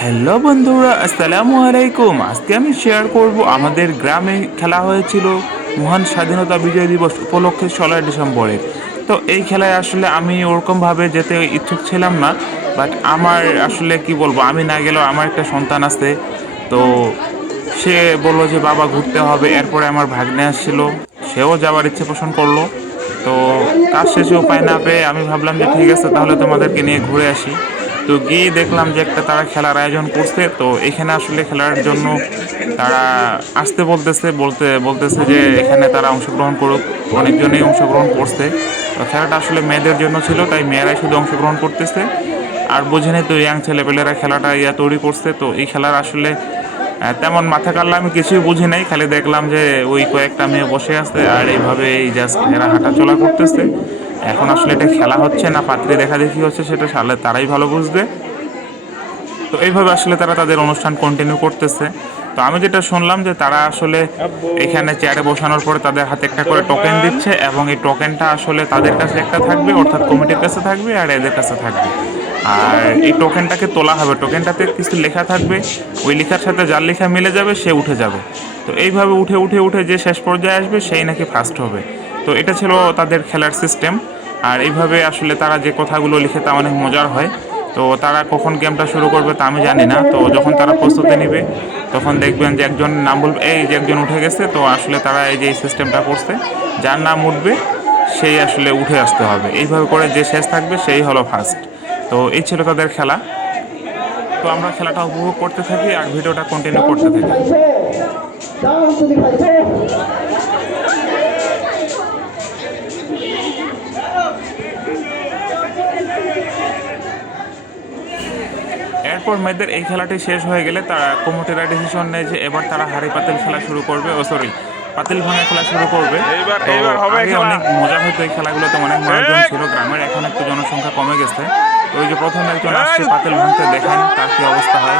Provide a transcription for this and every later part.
Hello বন্ধুরা, আসসালামু আলাইকুম। আজকে আমি শেয়ার করব আমাদের গ্রামে খেলা হয়েছিল মহান স্বাধীনতা বিজয় দিবস উপলক্ষে ষোলোই ডিসেম্বরে। তো এই খেলায় আসলে আমি ওরকমভাবে যেতে ইচ্ছুক ছিলাম না বাট আমার আসলে কি বলব, আমি না গেলেও আমার একটা সন্তান আছে। তো সে বলল যে, বাবা, ঘুরতে হবে। এরপরে আমার ভাগ্নে আসছিল, সেও যাওয়ার ইচ্ছে পোষণ করল। তো কাজ শেষে উপায় না পেয়ে আমি ভাবলাম যে, ঠিক আছে, তাহলে তোমাদেরকে নিয়ে ঘুরে আসি। তো গিয়ে দেখলাম যে একটা তারা খেলার আয়োজন করছে। তো এখানে আসলে খেলার জন্য তারা আসতে বলতেছে, বলতে, বলতেছে যে এখানে তারা অংশগ্রহণ করুক। অনেকজনেই অংশগ্রহণ করছে। তো খেলাটা আসলে মেয়েদের জন্য ছিল, তাই মেয়েরাই শুধু অংশগ্রহণ করতেছে। আর বোঝেনি তো ইয়াং ছেলেপেলেরা খেলাটা ইয়া তৈরি করছে। তো এই খেলার আসলে তেমন মাথা কাটলে আমি কিছুই বুঝি নাই, খালি দেখলাম যে ওই কয়েকটা মেয়ে বসে আছে আর এইভাবে এই জাস্ট এরা হাঁটাচলা করতেছে। এখন আসলে এটা খেলা হচ্ছে না, পাত্রে দেখা দেখি হচ্ছে, সেটা সালে তারাই ভালো বুঝবে। তো এইভাবে আসলে তারা তাদের অনুষ্ঠান কন্টিনিউ করতেছে। তো আমি যেটা শুনলাম যে তারা আসলে এখানে চেয়ারে বসানোর পরে তাদের হাতে একটা করে টোকেন দিচ্ছে এবং এই টোকেনটা আসলে তাদের কাছে একটা থাকবে, অর্থাৎ কমিটির কাছে থাকবে আর এদের কাছে থাকবে। আর এই টোকেনটাকে তোলা হবে। টোকেনটাতে কিছু লেখা থাকবে। ওই লেখার সাথে যার লেখা মিলে যাবে, সে উঠে যাবে। তো এইভাবে উঠে উঠে উঠে যে শেষ পর্যায়ে আসবে, সেই নাকি ফার্স্ট হবে। তো এটা ছিল তাদের খেলার সিস্টেম আর এইভাবে আসলে তারা যে কথাগুলো লিখে, তা অনেক মজার হয়। তো তারা কখন গেমটা শুরু করবে, তা আমি জানি না। তো যখন তারা প্রস্তুতি নেবে, তখন দেখবেন যে একজন নাম বলবে এই যে একজন উঠে গেছে, তো আসলে তারা এই যে সিস্টেমটা করছে, যার নাম উঠবে, সেই আসলে উঠে আসতে হবে। এইভাবে করে যে শেষ থাকবে, সেই হলো ফার্স্ট তো এই ছিল তাদের খেলা তো আমরা খেলাটা উপভোগ করতে থাকি আর ভিডিওটা কন্টিনিউ করতে থাকি. এরপর মেয়েদের এই খেলাটি শেষ হয়ে গেলে তারা কমিটিরা ডিসিশন নেয় যে এবার তারা হাড়ি পাতিল খেলা শুরু করবে ও সরি পাতিল ভাঙা খেলা শুরু করবে। এইবার- হবে আগে অনেক মজা হতো এই খেলাগুলোতে অনেক মানুষজন ছিল গ্রামের এখন একটু জনসংখ্যা কমে গেছে। তো ওই যে প্রথম একজন আসছে পাতিল ভাঙতে দেখেন তার কি অবস্থা হয়।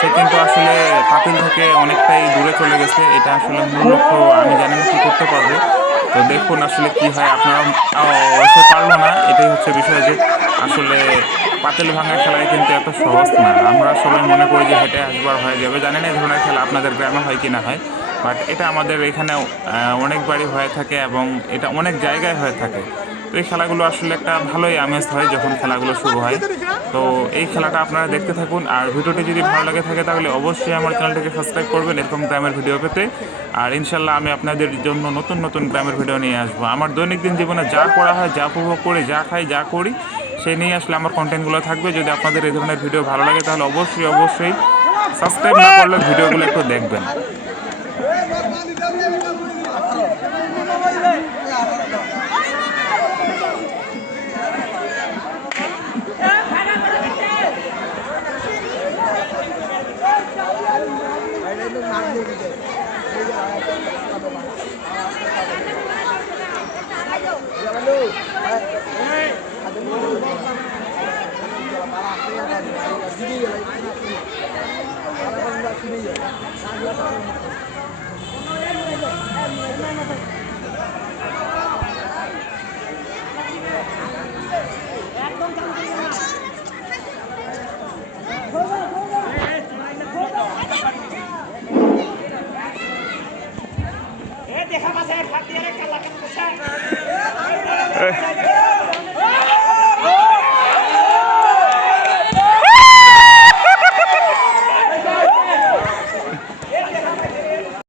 সে কিন্তু আসলে পাতিল থেকে অনেকটাই দূরে চলে গেছে। এটা আসলে মূল লক্ষ্য আমি জানি না কি করতে পারবে। তো দেখুন আসলে কি হয় আপনারা সে পারল না। এটাই হচ্ছে বিষয় যে আসলে পাতিল ভাঙা খেলায় কিন্তু এত সহজ না। আমরা সবাই মনে করি যে হেঁটে আসবার হয়ে যাবে। জানি না এই ধরনের খেলা আপনাদের গ্রামে হয় কি না হয়। বাট এটা আমাদের এখানে অনেকবারই হয়ে থাকে এবং এটা অনেক জায়গায় হয়ে থাকে। তো এই খেলাগুলো আসলে একটা ভালোই আমেজ হয় যখন খেলাগুলো শুরু হয়। তো এই খেলাটা আপনারা দেখতে থাকুন। আর ভিডিওটি যদি ভালো লাগে থাকে তাহলে অবশ্যই আমার চ্যানেলটিকে সাবস্ক্রাইব করবেন এরকম গ্রামের ভিডিও পেতে। আর ইনশাল্লাহ আমি আপনাদের জন্য নতুন নতুন গ্রামের ভিডিও নিয়ে আসব। আমার দৈনন্দিন জীবনে যা করা হয়, যা উপভোগ করি, যা খাই, যা করি সেই নিয়ে আসলে আমার কন্টেন্টগুলো থাকবে। যদি আপনাদের এই ধরনের ভিডিও ভালো লাগে তাহলে অবশ্যই অবশ্যই সাবস্ক্রাইব না করলে ভিডিওগুলো একটু দেখবেন। দেখা পাশে ফাটিয়ে রেখে লাগানো